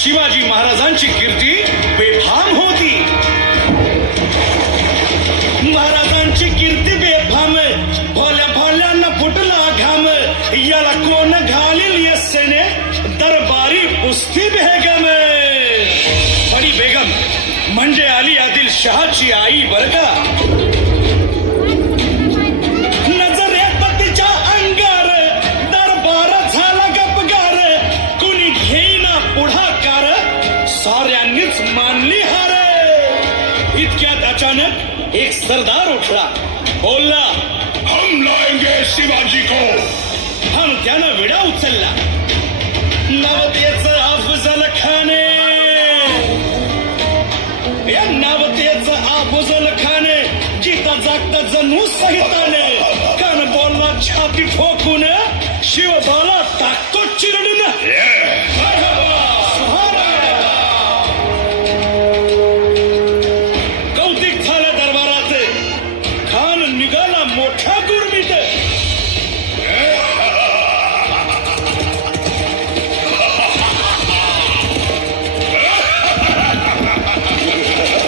शिवाजी महाराजांची कीर्ती बेफाम होती. महाराजांची कीर्ती बेफाम, भोल्या भोल्यांना फुटला घाम. याला कोण घालील यस्सेने, दरबारी पुस्ती बेगम. बडी बेगम म्हणजे अली आदिल शहाची आई बर का. नजरेत तिच्या अंगार दरबार झाला गपगार. कुणी घेईना पुढाकार, साऱ्यांनीच मानली हार. इतक्यात अचानक एक सरदार उठला, बोलला, हम लाएंगे शिवाजी को. हम त्यानं विडा उचलला. नवतेचं अफजल खाने, या नवतेचं अफजल खाने जिता जागता जणू सहिताने. कान बोलला छाती ठोकून, शिवबाला टाकतो चिरडून. कौतिक झालं दरबारात. खान निघाला मोठा गुरमीत.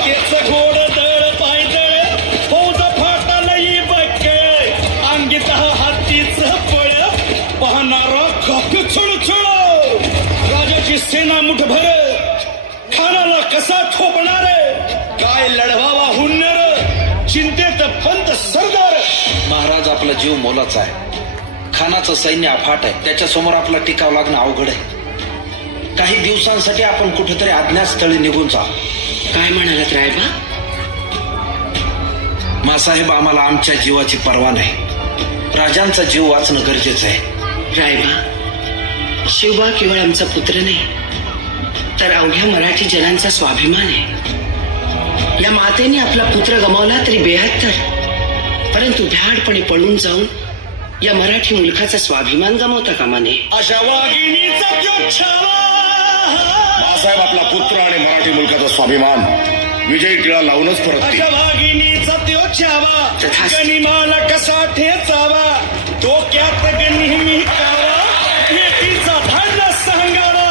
त्याचं गोड दळ पायदळ, फौज फाटालही बक्कळ. अंगीत हातीच पळ, पाहणारा कापी चुळचुळ. राजाची सेना मुठभर, खानाला कसा थोपणार. काय लढवावा हुन्नर, चिंतेत पंत सरदार. महाराज आपला जीव मोलाचा आहे. खानाचं सैन्य अफाट आहे. त्याच्यासमोर आपला टिकाव लागणं अवघड आहे. काही दिवसांसाठी आपण कुठेतरी अज्ञातस्थळी निघून जा. काय म्हणालात रायबा? मासाहेब, आम्हाला आमच्या जीवाची पर्वा नाही. राजांचा जीव वाचणं गरजेचं आहे. रायबा, शिवबा केवळ आमचा पुत्र नाही, तर अवघ्या मराठी जनांचा स्वाभिमान आहे. या मातेने आपला पुत्र गमावला तरी बेहत्तर, परंतु भ्याडपणे पळून जाऊन या मराठी मुलखाचा स्वाभिमान गमावता कामा नये. अशा वाघिणीचा त्यो छावा. बाळासाहेब आपला पुत्र आणि मराठी मुलकाचा स्वाभिमान विजयी टिळा लावूनच परत अशा वाघिणीचा त्यो छावा. गनिमाला कसा ठेचावा, डोक्यात नेहमी कावा. भेटीचा धाडला सांगावा.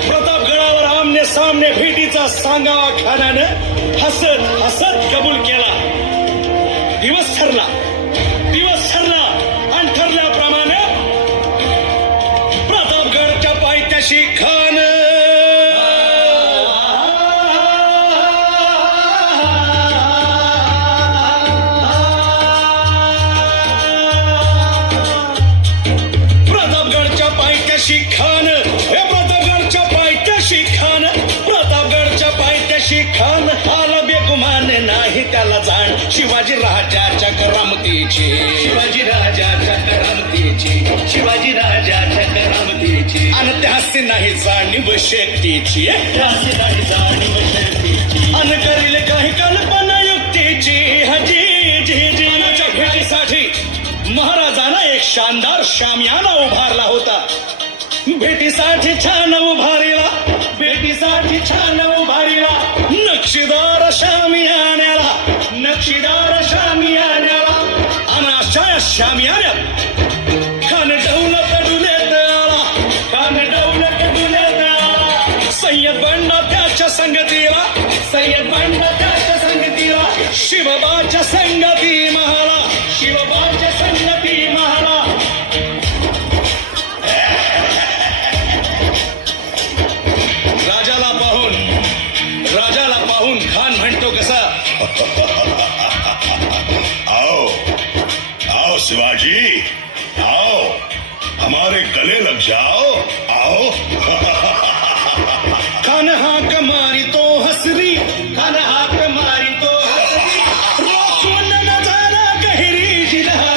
प्रतापगडावर आमने सामने भेटीचा सांगावा. खानानं हसत हसत कबूल केला. दिवस ठरला आणि ठरल्याप्रमाणे प्रतापगडच्या पायथ्याशी खान प्रतापगडच्या पायथ्याशी खान प्रतापगडच्या पायथ्याशी खान आला बेगुमान नाही त्याला जाण. शिवाजी राजाच्या करामतीची, शिवाजी राजाच्या आणि त्यासी नाही जाणीव शेतीची. अन करील काही कल्पना युक्तीची. हजीच्या भेटीसाठी महाराजांना एक शानदार शामियाना उभारला होता. भेटीसाठी छान उभारीला, नक्षीदार शामियान्याला. आणि अशा या शामियान्यात खान डौलत डुलेत आला. सय्यद बंडा त्याच्या संगतीला, शिवबाच्या संगती महाला. राजाला पाहून खान म्हणतो कसा, आओ शिवाजी, आओ हमारे गले लग जाओ. आओ. खान हाक मारी तो हसरी, रोखून न झाला गहिरी जिल्हा.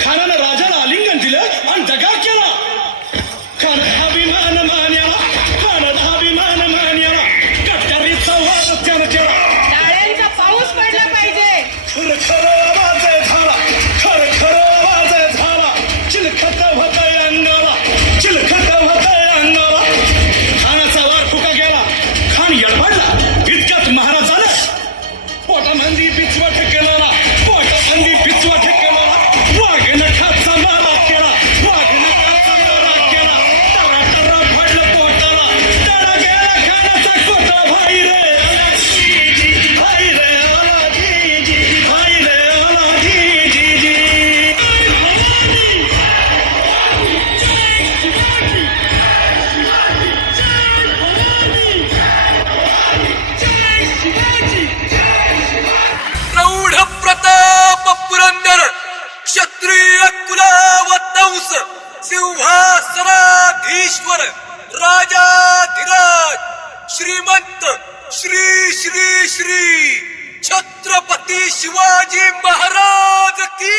खानानं राजाला आलिंगन दिलं आणि दगा केला. खान अभिमान मान्याला, कट्यारीचा वाद त्यानं केला. टाळ्यांचा पाऊस पडला पाहिजे. खर आवाज झाला. चिलखत होतय अंगाला. खानाचा वार फुका गेला. खान यडबडला. इतक्यात महाराजानं पोटामंदी सिंहासनाधीश्वर राजाधिराज श्रीमंत श्री श्री श्री छत्रपती शिवाजी महाराज की